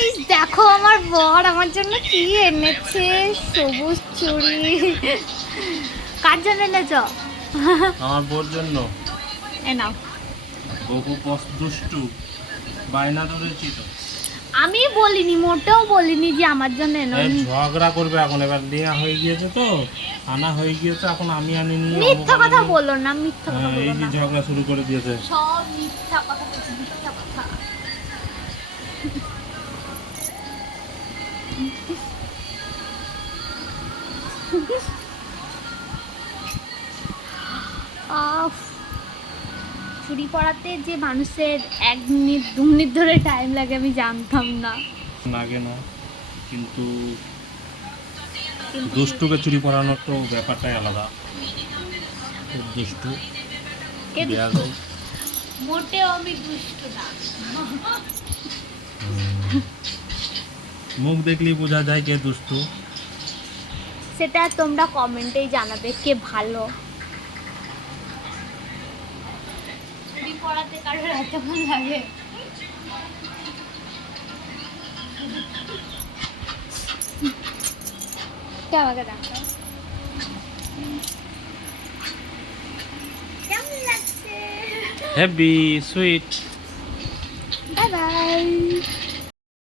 Guys দেখো আমার বর আমার জন্য কি এনেছে, সবুজ চুড়ি। কার জন্য এনেছ? আমার বোর জন্য। এ নাও। বহু দুষ্টু বায়না ধরেছি তো। আমি বলিনি, মোটেও বলিনি যে আমার জন্য এনো। এই ঝগড়া করবে এখন, এবার নেওয়া হয়ে গিয়েছে তো, আনা হয়ে গিয়েছে, এখন আমি আনিনি। মিথ্যা কথা বলো না, মিথ্যা কথা এই বলো যে না। ঝগড়া শুরু করে দিয়েছে। সব মিথ্যা কথা বলছি, মিথ্যা কথা। আফ, চুরি পড়াতে যে মানুষের 1 মিনিট 2 মিনিট ধরে টাইম লাগে আমি জানতাম না। লাগে না, কিন্তু দুষ্টুকে চুরি পড়ানোর তো ব্যাপারটাই আলাদা। খুব দুষ্টু। কে দুষ্টু? বেয়াদব। মোটেও আমি দুষ্টু না। মুখ দেখলেই বোঝা যায় কে দুষ্টু। সেটা তোমরা কমেন্টেই জানাবে কে ভালো। চুরি পড়াতে কারোর এত ভালো লাগে? কে আমাকে দেখো কেমন লাগছে? Heavy sweet. Bye bye.